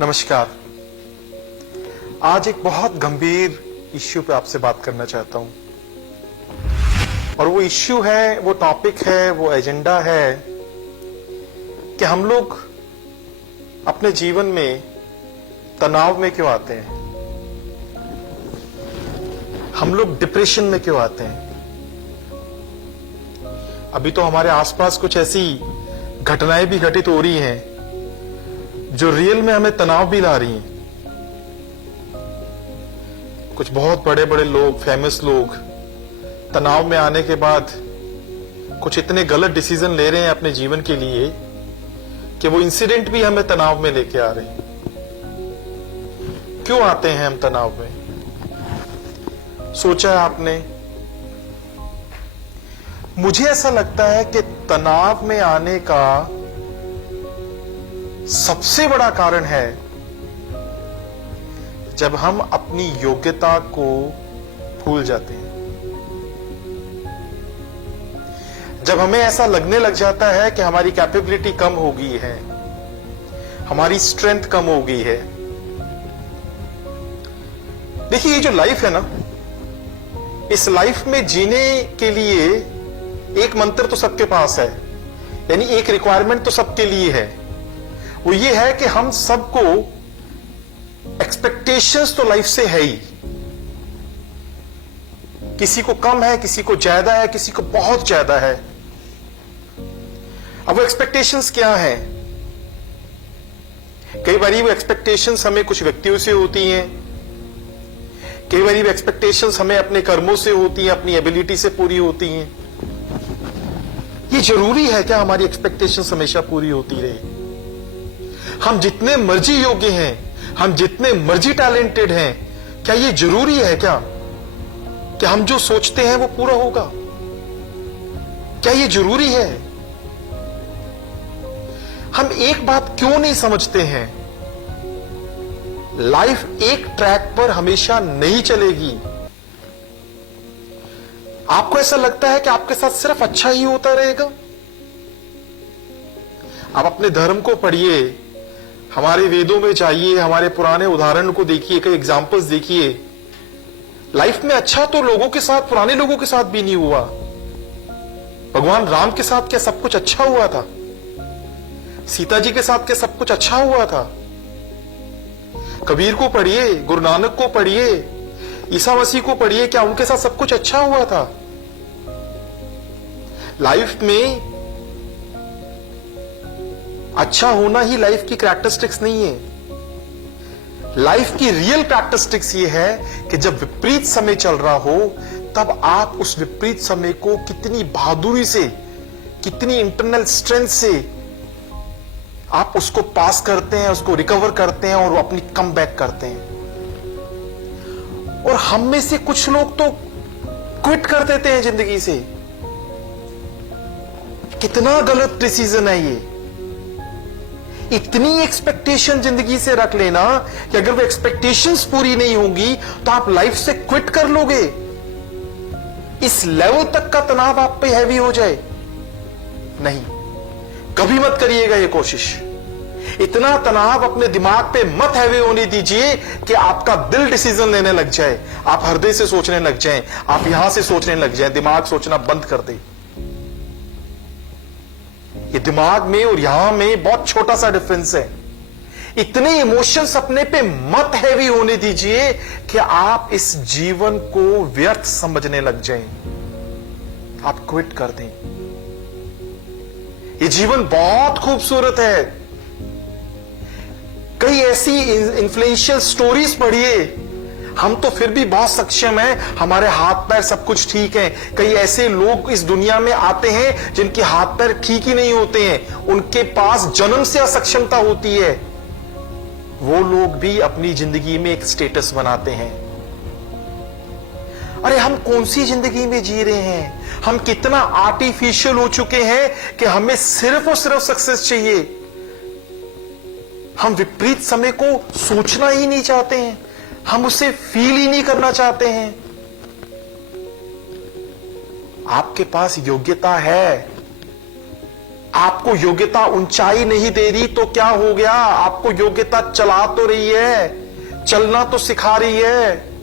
नमस्कार। आज एक बहुत गंभीर इश्यू पे आपसे बात करना चाहता हूं और वो इश्यू है, वो टॉपिक है, वो एजेंडा है कि हम लोग अपने जीवन में तनाव में क्यों आते हैं, हम लोग डिप्रेशन में क्यों आते हैं। अभी तो हमारे आसपास कुछ ऐसी घटनाएं भी घटित हो रही हैं जो रियल में हमें तनाव भी ला रही हैं। कुछ बहुत बड़े बड़े लोग, फेमस लोग तनाव में आने के बाद कुछ इतने गलत डिसीजन ले रहे हैं अपने जीवन के लिए कि वो इंसिडेंट भी हमें तनाव में लेके आ रहे हैं। क्यों आते हैं हम तनाव में? सोचा है आपने? मुझे ऐसा लगता है कि तनाव में आने का सबसे बड़ा कारण है जब हम अपनी योग्यता को भूल जाते हैं, जब हमें ऐसा लगने लग जाता है कि हमारी कैपेबिलिटी कम हो गई है, हमारी स्ट्रेंथ कम हो गई है। देखिए, ये जो लाइफ है ना, इस लाइफ में जीने के लिए एक मंत्र तो सबके पास है, यानी एक रिक्वायरमेंट तो सबके लिए है। वो ये है कि हम सबको एक्सपेक्टेशंस तो लाइफ से है ही, किसी को कम है, किसी को ज्यादा है, किसी को बहुत ज्यादा है। अब वो एक्सपेक्टेशंस क्या है? कई बार वो एक्सपेक्टेशंस हमें कुछ व्यक्तियों से होती हैं, कई बार वो एक्सपेक्टेशंस हमें अपने कर्मों से होती हैं, अपनी एबिलिटी से पूरी होती हैं। ये जरूरी है क्या हमारी एक्सपेक्टेशंस हमेशा पूरी होती रहे? हम जितने मर्जी योग्य हैं, हम जितने मर्जी टैलेंटेड हैं, क्या ये जरूरी है क्या कि हम जो सोचते हैं वो पूरा होगा? क्या ये जरूरी है? हम एक बात क्यों नहीं समझते हैं, लाइफ एक ट्रैक पर हमेशा नहीं चलेगी। आपको ऐसा लगता है कि आपके साथ सिर्फ अच्छा ही होता रहेगा? आप अपने धर्म को पढ़िए, हमारे वेदों में जाइए, हमारे पुराने उदाहरण को देखिए, कई एग्जाम्पल्स देखिए। लाइफ में अच्छा तो लोगों के साथ, पुराने लोगों के साथ भी नहीं हुआ। भगवान राम के साथ क्या सब कुछ अच्छा हुआ था? सीता जी के साथ क्या सब कुछ अच्छा हुआ था? कबीर को पढ़िए, गुरु नानक को पढ़िए, ईसा मसीह को पढ़िए, क्या उनके साथ सब कुछ अच्छा हुआ था? लाइफ में अच्छा होना ही लाइफ की कैरेक्टरिस्टिक्स नहीं है। लाइफ की रियल कैरेक्टरिस्टिक्स ये है कि जब विपरीत समय चल रहा हो, तब आप उस विपरीत समय को कितनी बहादुरी से, कितनी इंटरनल स्ट्रेंथ से आप उसको पास करते हैं, उसको रिकवर करते हैं और अपनी कम बैक करते हैं। और हम में से कुछ लोग तो क्विट कर देते हैं जिंदगी से। कितना गलत डिसीजन है ये। इतनी एक्सपेक्टेशन जिंदगी से रख लेना कि अगर वो एक्सपेक्टेशंस पूरी नहीं होंगी तो आप लाइफ से क्विट कर लोगे। इस लेवल तक का तनाव आप पे हैवी हो जाए, नहीं, कभी मत करिएगा ये कोशिश। इतना तनाव अपने दिमाग पे मत हैवी होने दीजिए कि आपका दिल डिसीजन लेने लग जाए, आप हृदय से सोचने लग जाएं, आप यहां से सोचने लग जाएं, दिमाग सोचना बंद कर दे। ये दिमाग में और यहां में बहुत छोटा सा डिफरेंस है। इतने इमोशंस अपने पे मत हैवी होने दीजिए कि आप इस जीवन को व्यर्थ समझने लग जाएं, आप क्विट कर दें। ये जीवन बहुत खूबसूरत है। कई ऐसी इन्फ्लुएंशियल स्टोरीज पढ़िए, हम तो फिर भी बहुत सक्षम हैं, हमारे हाथ पैर सब कुछ ठीक है। कई ऐसे लोग इस दुनिया में आते हैं जिनके हाथ पैर ठीक ही नहीं होते हैं, उनके पास जन्म से असक्षमता होती है। वो लोग भी अपनी जिंदगी में एक स्टेटस बनाते हैं। अरे हम कौन सी जिंदगी में जी रहे हैं? हम कितना आर्टिफिशियल हो चुके हैं कि हमें सिर्फ और सिर्फ सक्सेस चाहिए। हम विपरीत समय को सोचना ही नहीं चाहते हैं, हम उसे फील ही नहीं करना चाहते हैं। आपके पास योग्यता है, आपको योग्यता ऊंचाई नहीं दे रही तो क्या हो गया? आपको योग्यता चला तो रही है, चलना तो सिखा रही है।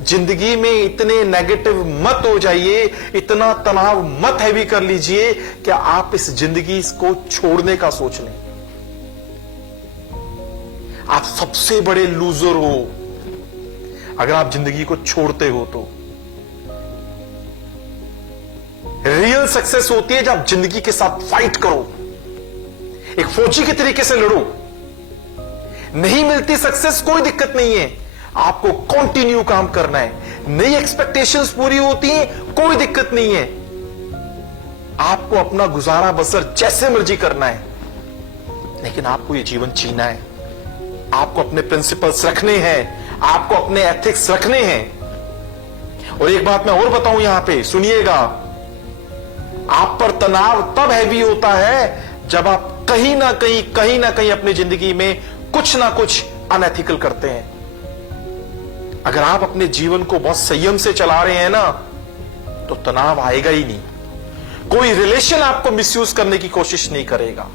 जिंदगी में इतने नेगेटिव मत हो जाइए, इतना तनाव मत हैवी कर लीजिए कि आप इस जिंदगी को छोड़ने का सोच लें। आप सबसे बड़े लूजर हो अगर आप जिंदगी को छोड़ते हो तो। रियल सक्सेस होती है जब आप जिंदगी के साथ फाइट करो, एक फौजी के तरीके से लड़ो। नहीं मिलती सक्सेस, कोई दिक्कत नहीं है, आपको कंटिन्यू काम करना है। नई एक्सपेक्टेशंस पूरी होती हैं, कोई दिक्कत नहीं है, आपको अपना गुजारा बसर जैसे मर्जी करना है, लेकिन आपको यह जीवन जीना है। आपको अपने प्रिंसिपल्स रखने हैं, आपको अपने एथिक्स रखने हैं। और एक बात मैं और बताऊं यहां पे, सुनिएगा, आप पर तनाव तब हैवी होता है जब आप कहीं ना कहीं अपनी जिंदगी में कुछ ना कुछ अनएथिकल करते हैं। अगर आप अपने जीवन को बहुत संयम से चला रहे हैं ना, तो तनाव आएगा ही नहीं। कोई रिलेशन आपको मिसयूज करने की कोशिश नहीं करेगा,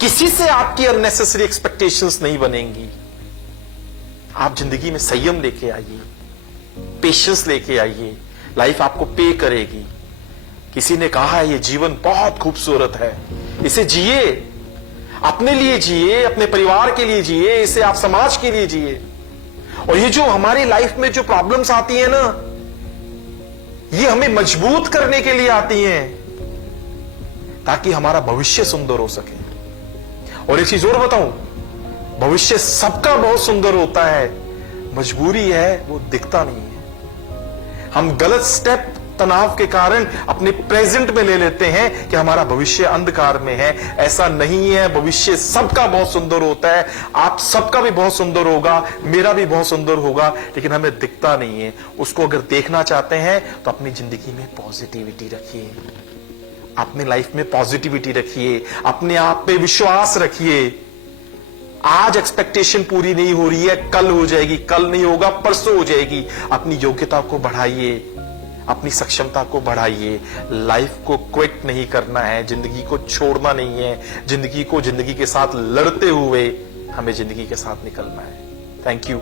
किसी से आपकी अननेसेसरी एक्सपेक्टेशंस नहीं बनेंगी। आप जिंदगी में संयम लेके आइए, पेशेंस लेके आइए, लाइफ आपको पे करेगी। किसी ने कहा है ये जीवन बहुत खूबसूरत है, इसे जिए, अपने लिए जिए, अपने परिवार के लिए जिए, इसे आप समाज के लिए जिए। और ये जो हमारी लाइफ में जो प्रॉब्लम्स आती है ना, ये हमें मजबूत करने के लिए आती हैं, ताकि हमारा भविष्य सुंदर हो सके। और एक चीज और बताऊं, भविष्य सबका बहुत सुंदर होता है, मजबूरी है वो दिखता नहीं है। हम गलत स्टेप तनाव के कारण अपने प्रेजेंट में ले लेते हैं कि हमारा भविष्य अंधकार में है। ऐसा नहीं है, भविष्य सबका बहुत सुंदर होता है। आप सबका भी बहुत सुंदर होगा, मेरा भी बहुत सुंदर होगा, लेकिन हमें दिखता नहीं है। उसको अगर देखना चाहते हैं तो अपनी जिंदगी में पॉजिटिविटी रखिए, अपनी लाइफ में पॉजिटिविटी रखिए, अपने आप पे विश्वास रखिए। आज एक्सपेक्टेशन पूरी नहीं हो रही है, कल हो जाएगी, कल नहीं होगा जिज्ञासा हो जाएगी। अपनी योग्यता को बढ़ाइए, अपनी सक्षमता को बढ़ाइए। लाइफ को क्विट नहीं करना है, जिंदगी को छोड़ना नहीं है, जिंदगी को जिंदगी के साथ लड़ते हुए हमें जिंदगी के साथ निकलना है। Thank you.